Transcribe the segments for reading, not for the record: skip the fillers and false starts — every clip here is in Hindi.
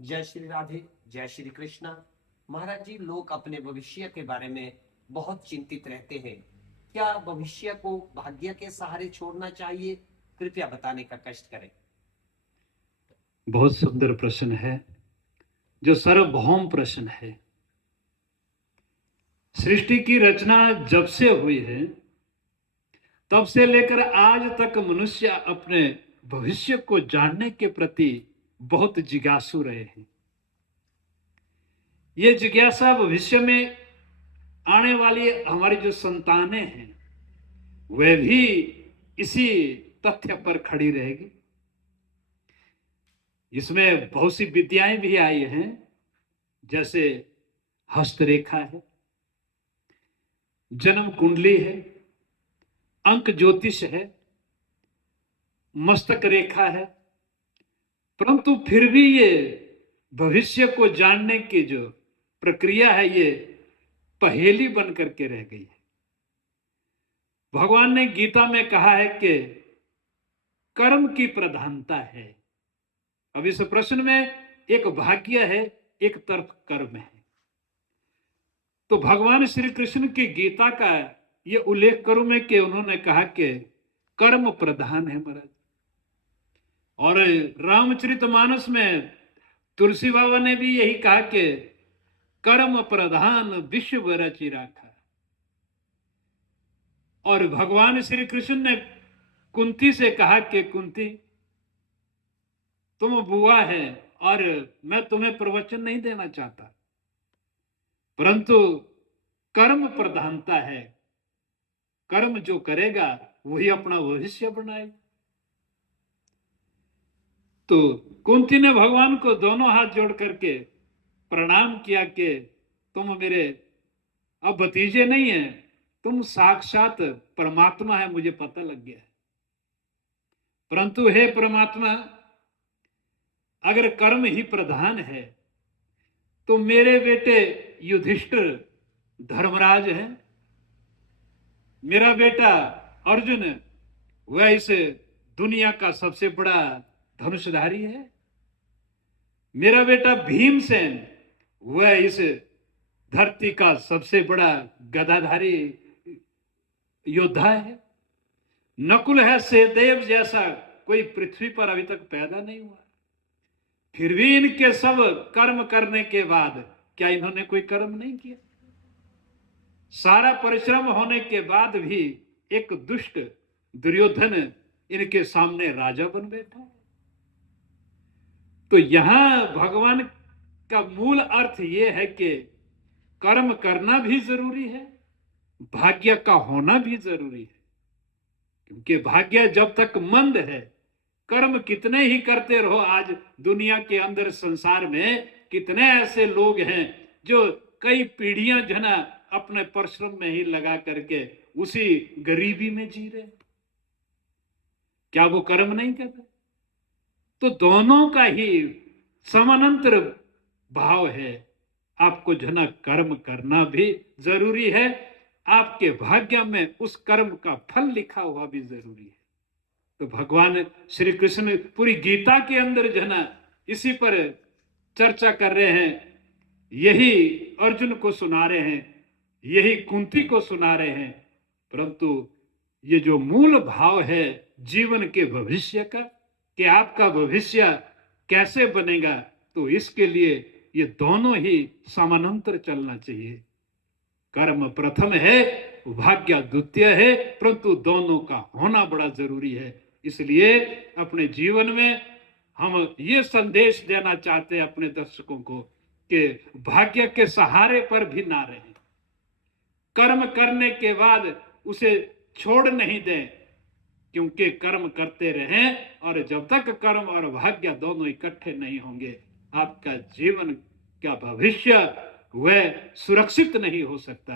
जय श्री राधे, जय श्री कृष्णा। महाराज जी, लोग अपने भविष्य के बारे में बहुत चिंतित रहते हैं। क्या भविष्य को भाग्य के सहारे छोड़ना चाहिए? कृपया बताने का कष्ट करें। बहुत सुंदर प्रश्न है, जो सार्वभौम प्रश्न है। सृष्टि की रचना जब से हुई है, तब से लेकर आज तक मनुष्य अपने भविष्य को जानने के प्रति बहुत जिज्ञासु रहे हैं। ये जिज्ञासा भविष्य में आने वाली हमारी जो संतानें हैं, वे भी इसी तथ्य पर खड़ी रहेगी। इसमें बहुत सी विद्याएं भी आई हैं, जैसे हस्तरेखा है, जन्म कुंडली है, अंक ज्योतिष है, मस्तक रेखा है। परंतु फिर भी ये भविष्य को जानने की जो प्रक्रिया है, ये पहेली बन करके रह गई है। भगवान ने गीता में कहा है कि कर्म की प्रधानता है। अब इस प्रश्न में एक भाग्य है, एक तरफ कर्म है। तो भगवान श्री कृष्ण की गीता का ये उल्लेख करूं मैं कि उन्होंने कहा कि कर्म प्रधान है महाराज। और रामचरितमानस में तुलसी बाबा ने भी यही कहा कि कर्म प्रधान विश्व रचि राखा। और भगवान श्री कृष्ण ने कुंती से कहा कि कुंती, तुम बुआ है और मैं तुम्हें प्रवचन नहीं देना चाहता, परंतु कर्म प्रधानता है। कर्म जो करेगा वही अपना भविष्य बनाएगा। तो कुंती ने भगवान को दोनों हाथ जोड़ करके प्रणाम किया कि तुम मेरे अब भतीजे नहीं है, तुम साक्षात परमात्मा है, मुझे पता लग गया है। परंतु हे परमात्मा, अगर कर्म ही प्रधान है तो मेरे बेटे युधिष्ठिर धर्मराज है, मेरा बेटा अर्जुन वह इस दुनिया का सबसे बड़ा धनुषधारी है, मेरा बेटा भीमसेन वह इस धरती का सबसे बड़ा गदाधारी योद्धा है, नकुल है सहदेव जैसा कोई पृथ्वी पर अभी तक पैदा नहीं हुआ। फिर भी इनके सब कर्म करने के बाद क्या इन्होंने कोई कर्म नहीं किया? सारा परिश्रम होने के बाद भी एक दुष्ट दुर्योधन इनके सामने राजा बन बैठा। तो यहां भगवान का मूल अर्थ यह है कि कर्म करना भी जरूरी है, भाग्य का होना भी जरूरी है। क्योंकि भाग्य जब तक मंद है, कर्म कितने ही करते रहो, आज दुनिया के अंदर संसार में कितने ऐसे लोग हैं जो कई पीढ़ियां जना अपने परिश्रम में ही लगा करके उसी गरीबी में जी रहे। क्या वो कर्म नहीं करते? तो दोनों का ही समानांतर भाव है। आपको जना कर्म करना भी जरूरी है, आपके भाग्य में उस कर्म का फल लिखा हुआ भी जरूरी है। तो भगवान श्री कृष्ण पूरी गीता के अंदर जना इसी पर चर्चा कर रहे हैं, यही अर्जुन को सुना रहे हैं, यही कुंती को सुना रहे हैं। परंतु ये जो मूल भाव है जीवन के भविष्य का, कि आपका भविष्य कैसे बनेगा, तो इसके लिए ये दोनों ही समानांतर चलना चाहिए। कर्म प्रथम है, भाग्य द्वितीय है, परंतु दोनों का होना बड़ा जरूरी है। इसलिए अपने जीवन में हम ये संदेश देना चाहते हैं अपने दर्शकों को कि भाग्य के सहारे पर भी ना रहें, कर्म करने के बाद उसे छोड़ नहीं दें, क्योंकि कर्म करते रहें और जब तक कर्म और भाग्य दोनों इकट्ठे नहीं होंगे, आपका जीवन का भविष्य वह सुरक्षित नहीं हो सकता।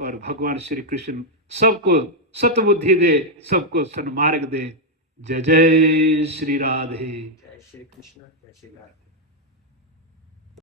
और भगवान श्री कृष्ण सबको सतबुद्धि दे, सबको सन्मार्ग दे। जय जय श्री राधे। जय श्री कृष्ण, जय श्री राधे।